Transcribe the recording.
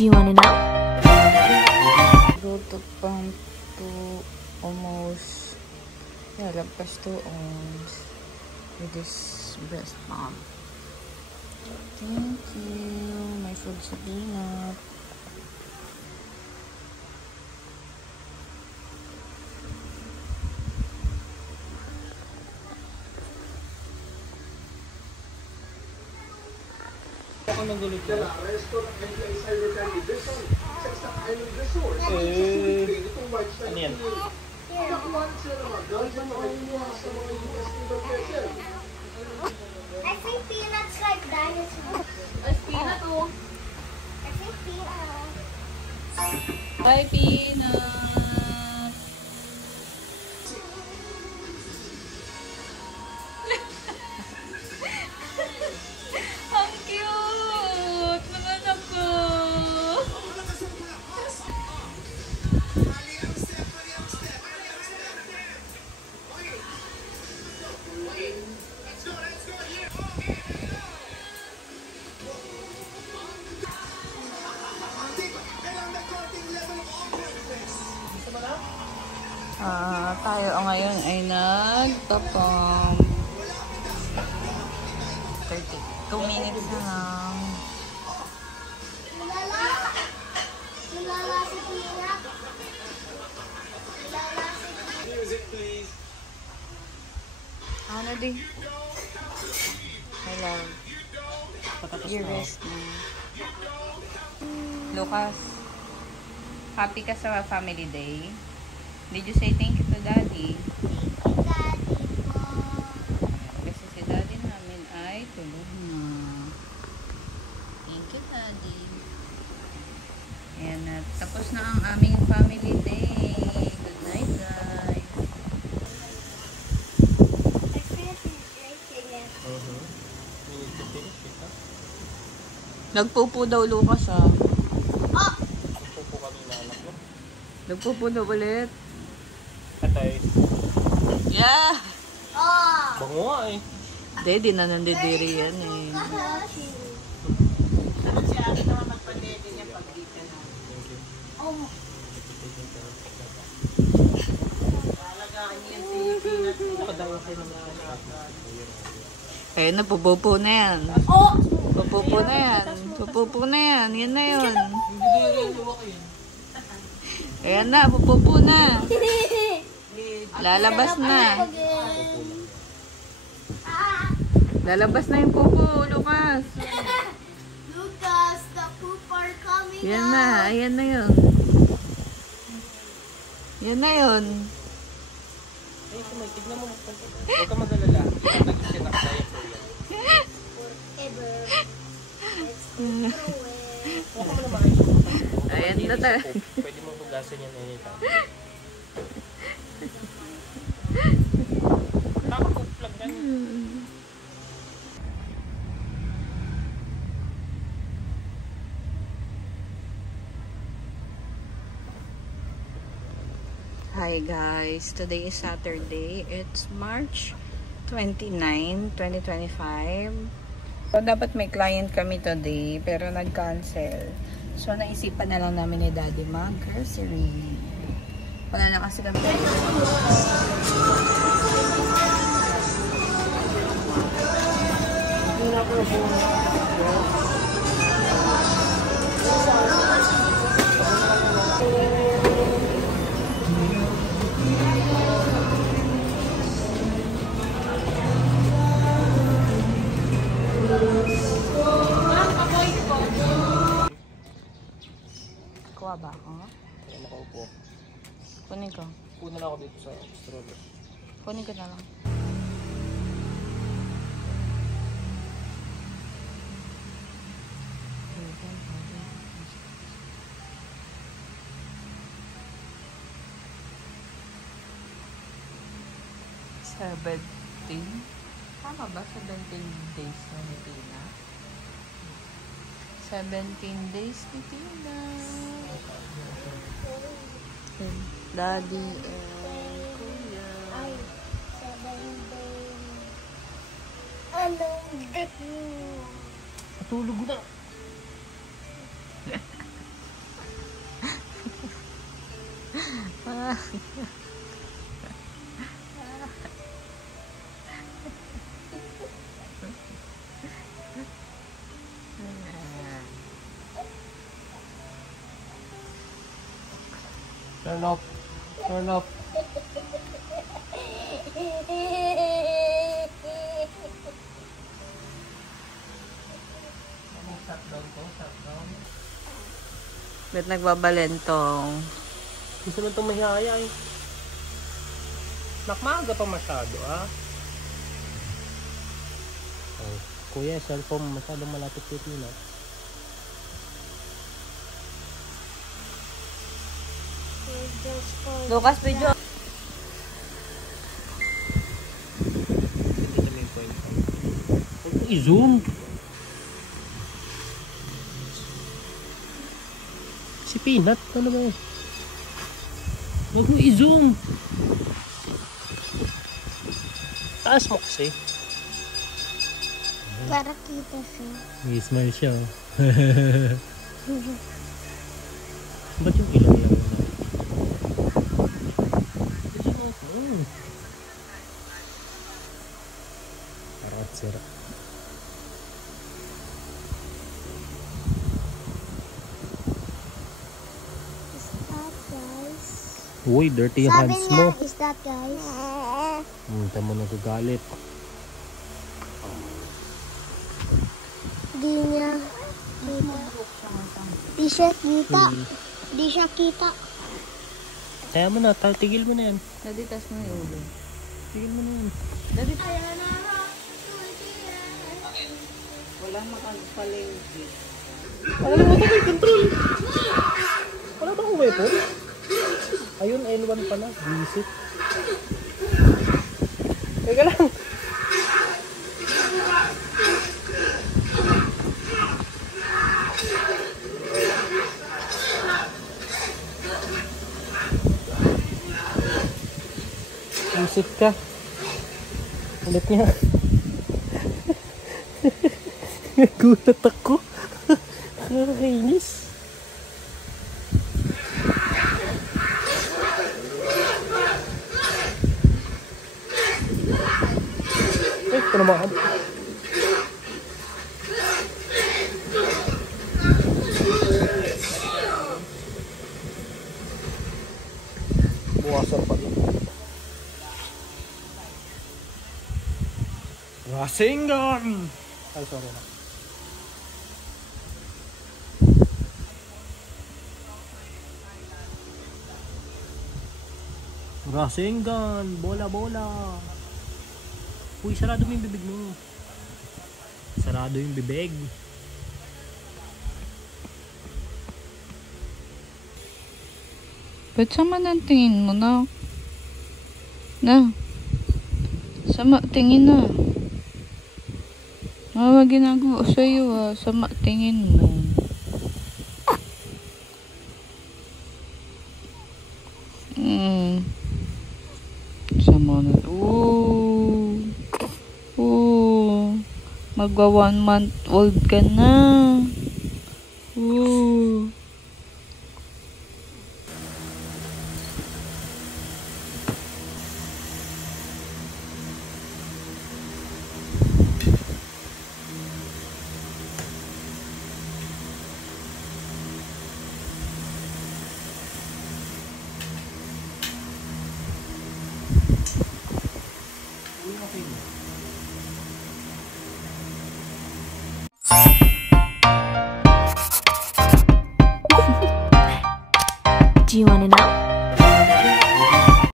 Do you want to know? Road to pump to almost lagpas 2 ounce with this breast pump. Thank you. My food sa peanut. Ako nagulit ko. Ano yan? I think peanuts like dinosaurs. Peanut oh. I think peanuts. Bye, peanut. Ang cute! Mga anak ko! Tayo ngayon ay nagtapong 32 minutes na lang. Lala si peanut. Lala si Music, please. Ano di? I love. Your rest na. Lucas, happy ka sa family day? Did you say thank you to Daddy? Daddy po. Kasi si Daddy namin ay tulog na. Thank you, Daddy. Ayan na. Tapos na ang aming family day. Good night, guys. I finished drinking it. We need to finish it, ha? Nagpupo daw, Lucas, ah. Oh! Pupo kami na anak mo. Nagpupo daw ulit. Atay. Yeah! Oh! Bango nga eh. Hindi na nandidiri yan eh. Oh! Ayun na, pupupo na yan. Oh! Pupupo na yan. Pupupo na yan. Yan na yun. Ayan na, pupupo na. Lalabas na. Lalabas na yung pupo, Lucas. Lucas, the poop are coming Yan na, ayan na yun. Yan na yun. Ay, tignan mo. Huwag ka mag-alala. Nag-set up tayo po yan. Forever. Let's go through it. Huwag ka naman ayos. Ayan na talaga. Pwede mo hugasan yan anytime. Nakapoop lang yan. Hi guys, today is Saturday. It's March 29, 2025. So, dapat may client kami today pero nag-cancel. So naisipan na lang namin ni Daddy mag-grocery. Wala na kasi kami. Kuha ba ako? Kaya nakaupo. Kunin ko. Kuna na ako dito sa stroller. Kunin ko na lang. Tama ba? 17 days na ni Tina? 17 days ni Tina. Daddy and Kuya. Ay, 7 days. Anong Tulog na. Turn off. Turn off. Shut down po, shut down. Ba't nagbabalentong? Gusto naman itong mahihaya eh. Nakmaaga pa masyado ah. Oh, kuya, cellphone masyadong malapit dito na. Lucas, video. Dito may point. Huwag mo i-zoom. Si Peanut, ano ba yun? Huwag mo i-zoom. Taas mo kasi. Para kita siya. May smile siya. Ba't yung ilaw yan? Arat sira. Is that, guys? Uy, dirty yung Sabi hands niya, mo. is that, guys? Tama nagagalit. Di niya kita. Di siya kita. Di siya kita. Kaya mo na, tigil mo na yan. Daddy, tas mo yung ulo. Tigil mo na yan. Daddy, wala makagpalengke. Wala mo ito may control. Wala ba akong weapon? Ayun, L1 pala. Visit. Teka lang. Visit ka. Ulit niya. Gulat ako. Nakakainis. Ito naman. Buwasan pa din. Rasengan! Ay, sorry na. Rasengan! Bola-bola! Uy, sarado mo yung bibig mo. Sarado yung bibig. Ba't sama ng tingin mo na? Na? Sama tingin na. Mga ginagawa sa'yo ah. Sama tingin mo. Sama na. Magwa 1 month old ka na. Do you want to know?